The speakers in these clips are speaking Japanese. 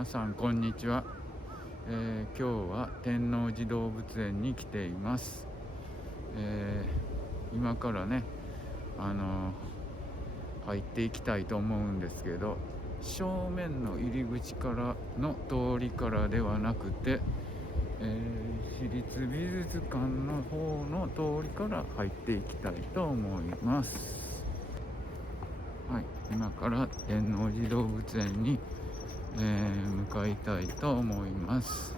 皆さんこんにちは。今日は天王寺動物園に来ています。今からね入っていきたいと思うんですけど、正面の入り口からの通りからではなくて、市立美術館の方の通りから入っていきたいと思います。はい、今から天王寺動物園に、向かいたいと思います。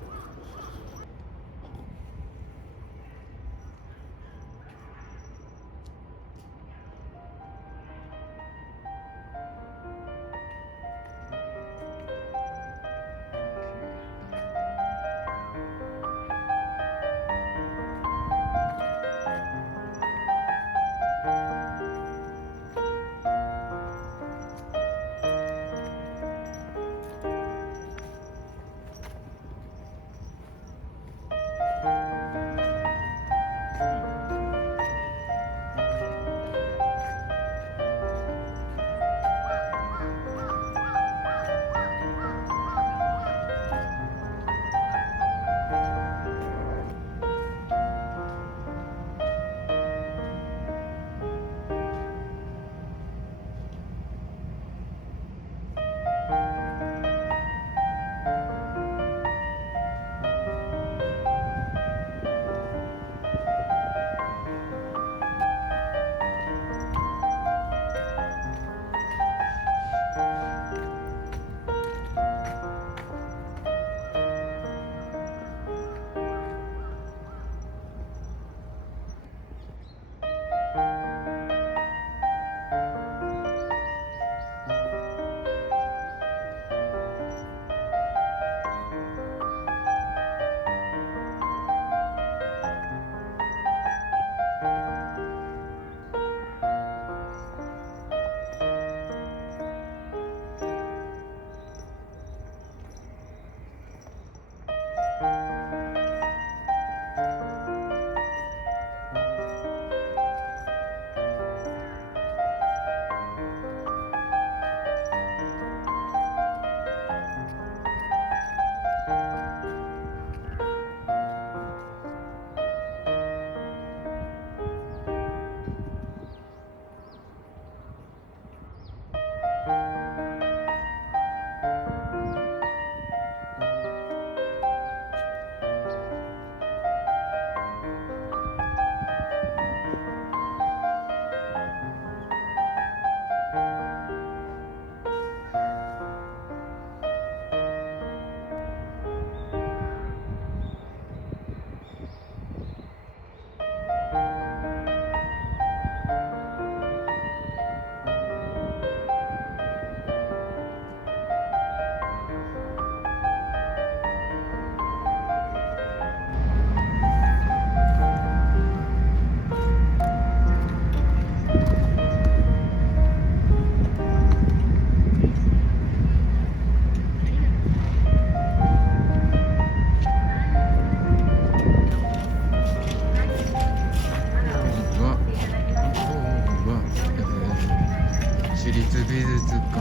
市立美術館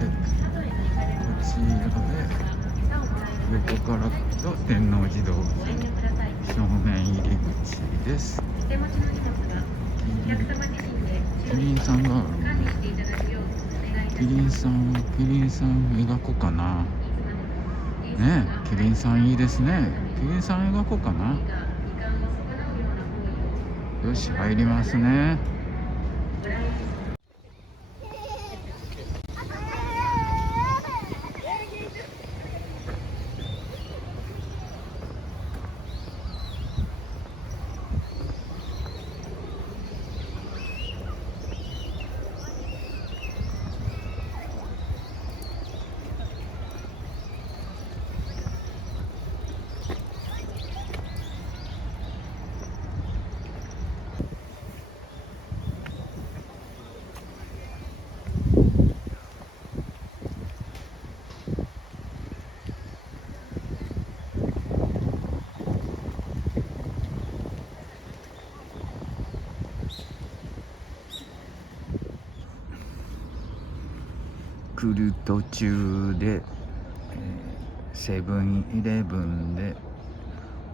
で、こちらで横から行くと天王寺動物園正面入り口です。キリンさんがあるね。キリンさん描こうかな。ねえ、キリンさんいいですね。キリンさん描こうかな。よし、入りますね。来る途中で、セブンイレブンで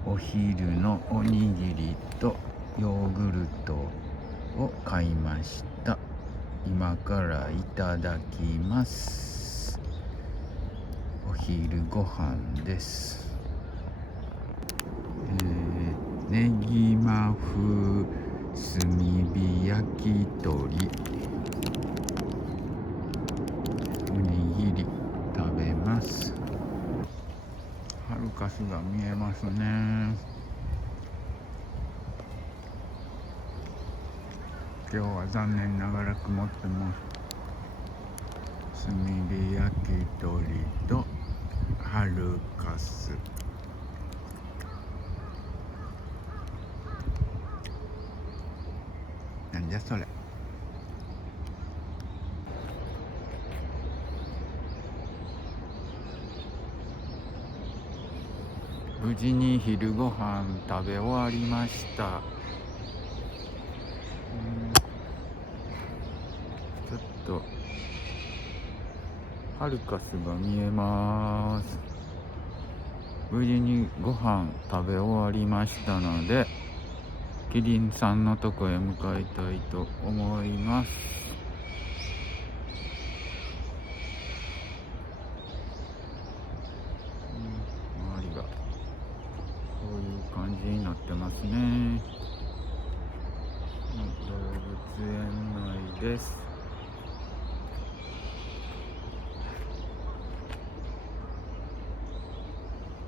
お昼のおにぎりとヨーグルトを買いました。今からいただきます。お昼ご飯です。ネギマ風炭火焼き鳥おにぎり食べます。ハルカスが見えますね。今日は残念ながら曇ってます。炭火焼き鳥とハルカス。なんじゃそれ。無事に昼ご飯食べ終わりました。ちょっとハルカスが見えます。無事にご飯食べ終わりましたので、キリンさんのとこへ向かいたいと思います。周りがこういう感じになってますね。動物園内です。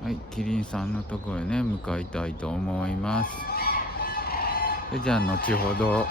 はい、キリンさんのところへね向かいたいと思います。じゃあ後ほど。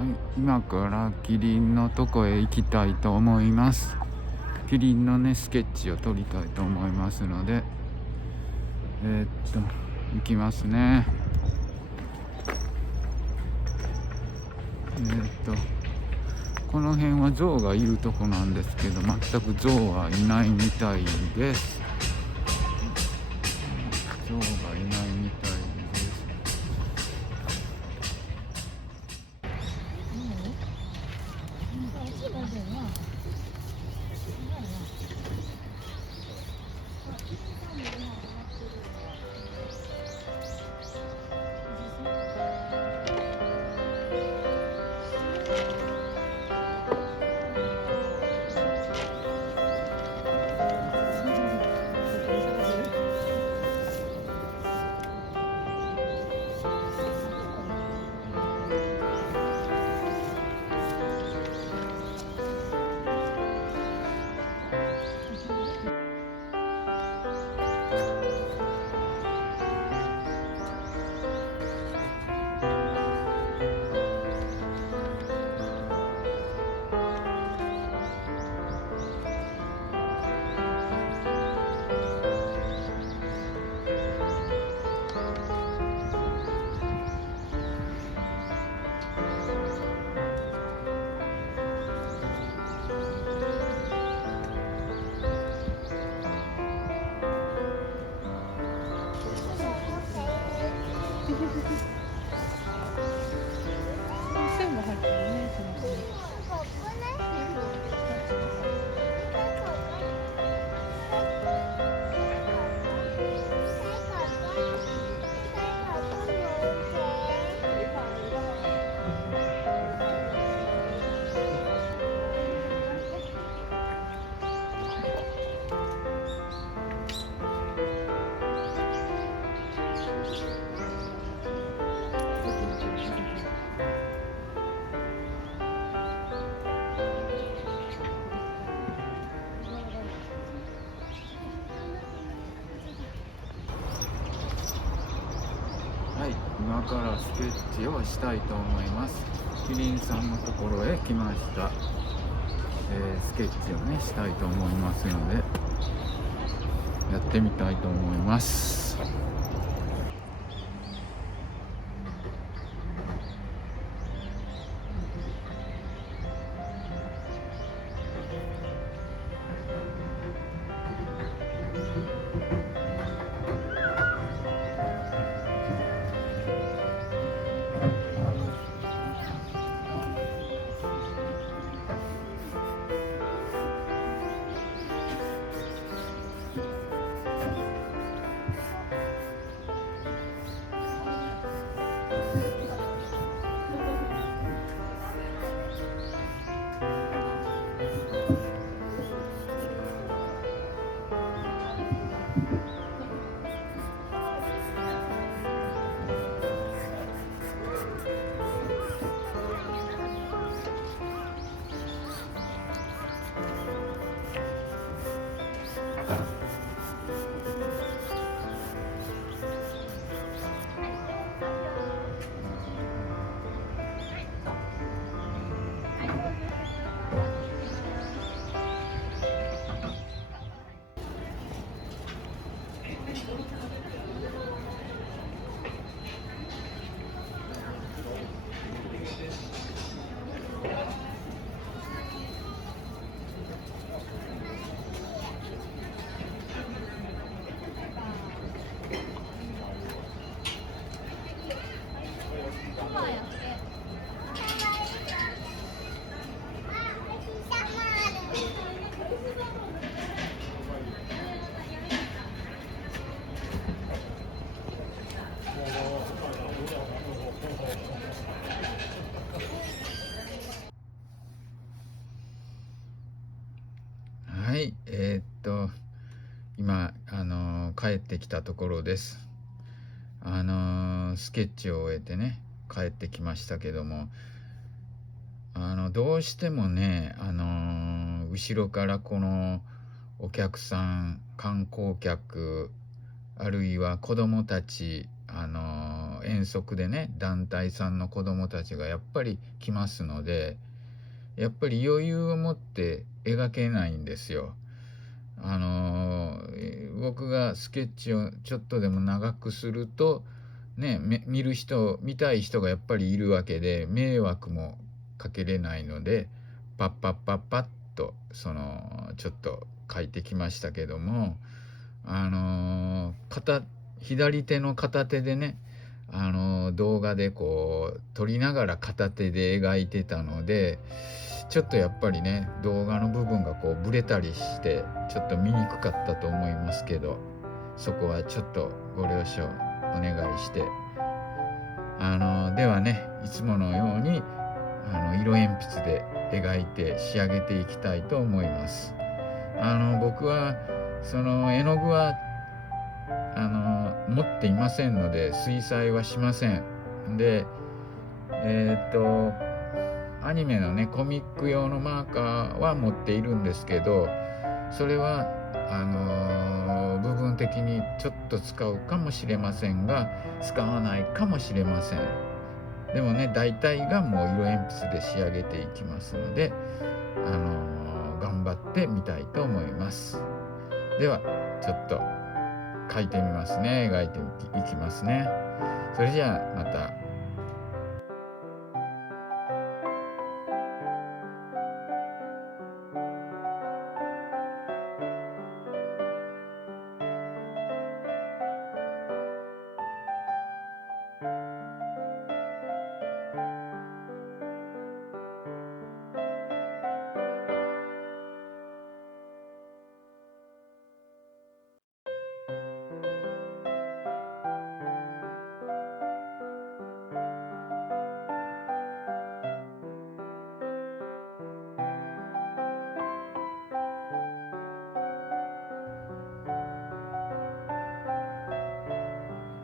はい、今からキリンのとこへ行きたいと思います。キリンのねスケッチを撮りたいと思いますので行きますね。この辺は象がいるとこなんですけど、全く象はいないみたいです。象がいないみたいです。今からスケッチをしたいと思います。キリンさんのところへ来ました。スケッチをねしたいと思いますのでやってみたいと思います。はい、今帰ってきたところです。スケッチを終えてね帰ってきましたけども、どうしてもね後ろからこのお客さん、観光客、あるいは子どもたち、遠足でね団体さんの子どもたちがやっぱり来ますので、やっぱり余裕を持って描けないんですよ。僕がスケッチをちょっとでも長くするとね、見たい人がやっぱりいるわけで、迷惑もかけれないので、パッパッパッパッとちょっと書いてきましたけども、左手の片手でね動画でこう撮りながら片手で描いてたので、ちょっとやっぱりね動画の部分がこうブレたりしてちょっと見にくかったと思いますけど、そこはちょっとご了承お願いして、ではねいつものように色鉛筆で描いて仕上げていきたいと思います。僕はその絵の具は持っていませんので水彩はしません。でアニメのねコミック用のマーカーは持っているんですけど、それは部分的にちょっと使うかもしれませんが使わないかもしれません。でもね大体がもう色鉛筆で仕上げていきますので、頑張ってみたいと思います。ではちょっと描いてみますね。描いていきますね。それじゃあまた。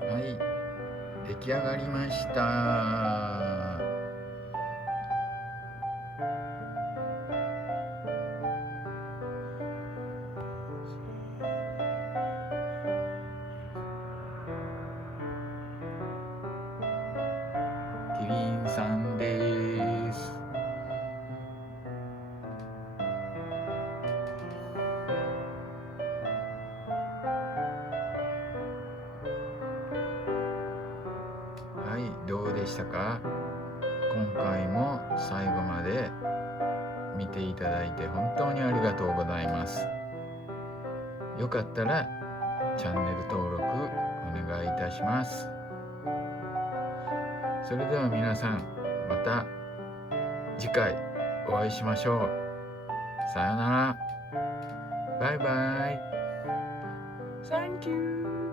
はい、出来上がりました。したか？今回も最後まで見ていただいて本当にありがとうございます。よかったらチャンネル登録お願いいたします。それでは皆さん、また次回お会いしましょう。さよなら。バイバイ。Thank you.